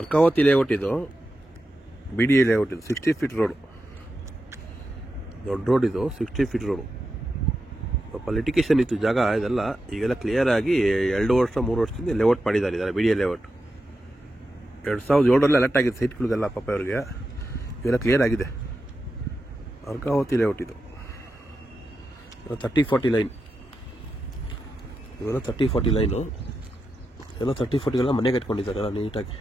Arkavathi layout ಇದು, BDA layout ಇದು. 60 feet road, ದೊಡ್ಡ ರೋಡ್ ಇದು. 60 ಫೀಟ್ ರೋಡು. ಸ್ವಲ್ಪ ಲಿಟಿಗೇಷನ್ ಇತ್ತು ಜಾಗ ಇದೆಲ್ಲ. ಈಗೆಲ್ಲ ಕ್ಲಿಯರ್ ಆಗಿ 2 ವರ್ಷ 3 ವರ್ಷದಿಂದ ಲೇಔಟ್ ಮಾಡಿದ್ದಾರೆ ಇದೆಲ್ಲ. BDA ಲೇಔಟ್ 2007ರಲ್ಲಿ ಅಲರ್ಟ್ ಆಗಿದೆ ಸೈಟ್ಗಳಿಗೆಲ್ಲ. ಪಾಪ ಇವ್ರಿಗೆ ಇವೆಲ್ಲ ಕ್ಲಿಯರ್ ಆಗಿದೆ. ಅರ್ಕಾವತಿ ಲೇಔಟ್ ಇದು. 30-40 ಲೈನ್ ಇವೆಲ್ಲ. 30-40 ಲೈನು ಎಲ್ಲ. 30-40 ಮನೆ ಕಟ್ಕೊಂಡಿದ್ದಾರೆ ಎಲ್ಲ ನೀಟಾಗಿ.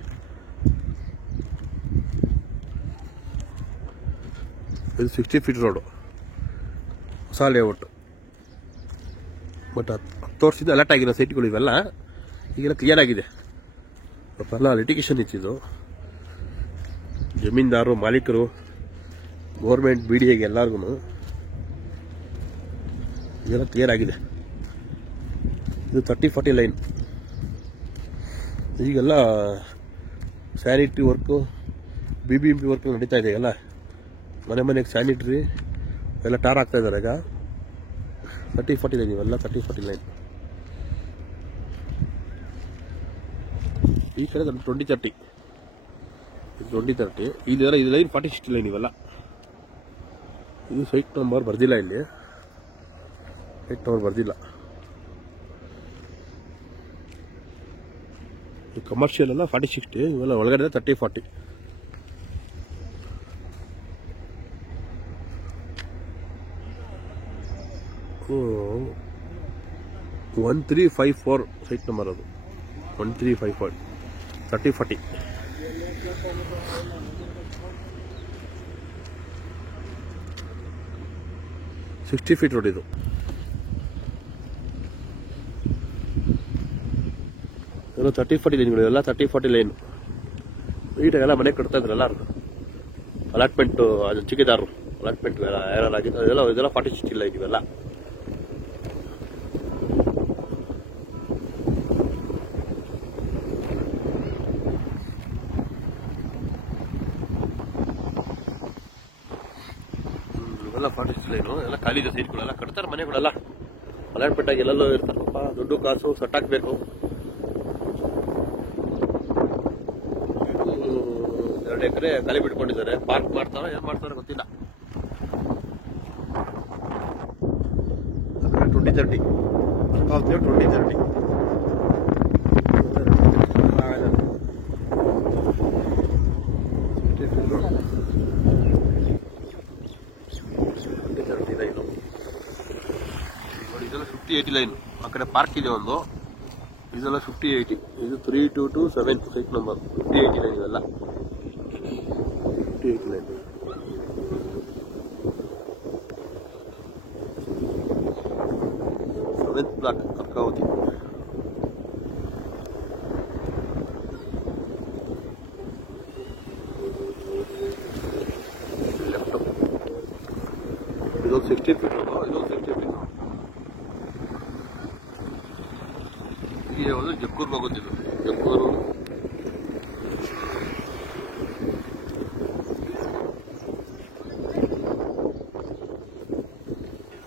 ಇದು 60 ಫೀಟ್ ರೋಡು, ಹೊಸ ಲೇಔಟ್. ಬಟ್ 10 ವರ್ಷದಿಂದ ಅಲರ್ಟ್ ಆಗಿರೋ ಸೈಟ್ಗಳು ಇವೆಲ್ಲ. ಈಗೆಲ್ಲ ಕ್ಲಿಯರ್ ಆಗಿದೆ. ಸ್ವಲ್ಪ ಎಲ್ಲ ಲಿಟಿಗೇಷನ್ ಇತ್ತಿದ್ದು. ಜಮೀನ್ದಾರು, ಮಾಲೀಕರು, ಗೌರ್ಮೆಂಟ್, BDAಗೆ ಎಲ್ಲರಿಗೂ ಇದೆಲ್ಲ ಕ್ಲಿಯರ್ ಆಗಿದೆ. ಇದು 30-40 ಲೈನ್. ಈಗೆಲ್ಲ ಸ್ಯಾನಿಟ್ರಿ ವರ್ಕು, BBMP ವರ್ಕ್ ನಡೀತಾ ಇದೆ ಎಲ್ಲ. ಮನೆಗೆ ಸ್ಯಾನಿಟ್ರಿ ಎಲ್ಲ ಟಾರ್ ಆಗ್ತಾ ಇದ್ದಾರೆ ಈಗ. 30-40 ಲೈನ್ ಇವೆಲ್ಲ. 30-40 ಲೈನ್. ಈ ಕಡೆ 20-30 ಇದೆಲ್ಲ. ಇದು ಲೈನ್ 40-60 ಲೈನ್ ಇವೆಲ್ಲ. ಇದು ಸೈಟ್ ನಂಬರ್ ಬರ್ದಿಲ್ಲ ಇಲ್ಲಿ. ಸೈಟ್ ನಂಬರ್ ಬರ್ದಿಲ್ಲ. ಈ ಕಮರ್ಷಿಯಲ್ ಎಲ್ಲ 40-60 ಇವೆಲ್ಲ. ಒಳಗಡೆ 30-40. ಓ 1354 ಸೈಟ್ ನಂಬರ್ ಅದು. 1354 30-40. $60 ಫೀಟ್ ರೋಡ್ ಇದು. ಎಲ್ಲ 30-40 ಲೈನ್ಗಳು ಎಲ್ಲ. 30-40 ಲೈನ್ ನೀಟಾಗೆಲ್ಲ ಮನೆ ಕಟ್ತಾ ಇದ್ರಲ್ಲ. ಅಲಾಟ್ಮೆಂಟ್ ಹಂಚಿಕೆದಾರರು ಅಲಾಟ್ಮೆಂಟ್ ಯಾರಾಗಿತ್ತು ಇದೆಲ್ಲ 40-60 ಲೈನ್ ಇವೆಲ್ಲ. ಇವೆಲ್ಲ 40-60 ಲೈನು ಎಲ್ಲ. ಖಾಲಿ ಇದೆ ಸೈಟ್ಗಳೆಲ್ಲ. ಕಟ್ತಾರೆ ಮನೆಗಳೆಲ್ಲ. ಅಲಾಟ್ಮೆಂಟ್ ಆಗಿ ಎಲ್ಲೆಲ್ಲೋ ಇರ್ತಾರಪ್ಪ. ದುಡ್ಡು ಕಾಸು ಸೆಟ್ ಹಾಕ್ಬೇಕು. 2 ಎಕರೆ ಖಾಲಿ ಬಿಟ್ಕೊಂಡಿದ್ದಾರೆ. ಪಾರ್ಕ್ ಮಾಡ್ತಾರೋ ಏನ್ ಮಾಡ್ತಾರೋ ಗೊತ್ತಿಲ್ಲ. 20-30 ಅರ್ಕಾವತಿ 20-30 ಲೈನು. ನೋಡಿ ಇದೆಲ್ಲ 50-80 ಲೈನ್. ಆ ಕಡೆ ಪಾರ್ಕ್ ಇದೆ ಒಂದು. ಇದೆಲ್ಲ 50-80. ಇದು 3227 ಸೈಟ್ ನಂಬರ್. 50-80 ಲೈನ್ ಇವೆಲ್ಲ. 50-80 ಲೈನ್. ಬ್ಲಾಕ್ ಅರ್ಕಾವತಿ. ಲೆಫ್ಟ್. ಇದೊಂದು 60 ಫೀಟ್. ಇದೊಂದು 60 ಫೀಟ್. ಹೀಗೆ ಒಂದು ಜಕ್ಕೂರ್ಗೆ ಹೋಗುತ್ತಿದ್ದು. ಜಕ್ಕೂರು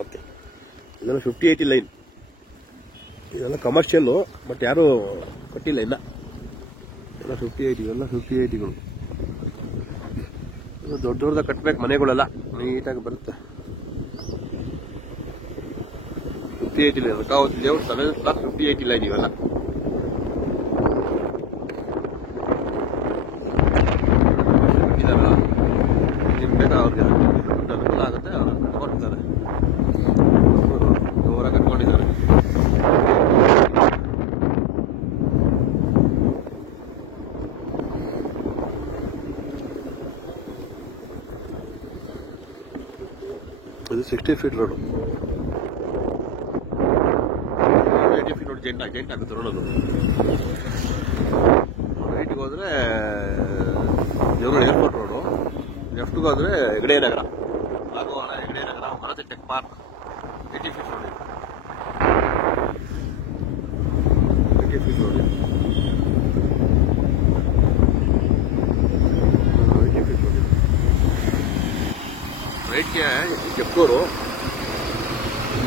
ಓಕೆ. ಇದೆಲ್ಲ 50-80 ಲೈನ್. ಇದೆಲ್ಲ ಕಮರ್ಷಿಯಲ್ಲು. ಬಟ್ ಯಾರು ಕಟ್ಟಿಲ್ಲ ಇಲ್ಲ. ಎಲ್ಲ 50-80 ಇವೆಲ್ಲ. 50-80ಗಳು ದೊಡ್ಡ ದೊಡ್ಡದಾಗ ಕಟ್ಬೇಕು ಮನೆಗಳೆಲ್ಲ. ನೀಟಾಗಿ ಬರುತ್ತೆ. 50-80 line. Arkavathi layout 7 block 50-80 line ಇವೆಲ್ಲ. ನಿಮ್ಗೆ ಬೇಕಾ ಅವ್ರಿಗೆ ಅನುಕೂಲ ಆಗುತ್ತೆ. ಅವ್ರು ಕಟ್ಕೊಂಡಿದ್ದಾರೆ. ಜೋರಾಗಿ ಕಟ್ಕೊಂಡಿದ್ದಾರೆ. ಇದು 60 ಫೀಟ್ ರೋಡು. 80 ಫೀಟ್ ರೋಡ್ ಜೆಂಟ್ ಆಗುತ್ತೆ ರೋಡ್ ಅದು. ರೈಟ್ಗೆ ಹೋದ್ರೆ ದೇವರಹಳ್ಳಿ ಏರ್ಪೋರ್ಟ್ ರೋಡು. ಲೆಫ್ಟ್ಗೆ ಹೋದ್ರೆ ಹೆಗಡೆ ನಗರ. ಆಗೋಣ Hegde Nagar, Bharat tech park. 80 feet road. 80 feet road. 80 feet road. ರೈಟ್ಗೆ ಜಕ್ಕೂರು,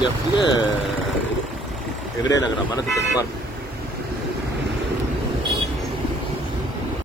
ಲೆಫ್ಟ್ಗೆ ಹೆಗಡೆ ನಗರ, ಭಾರತ ಟೆಕ್ ಪಾರ್ಕ್.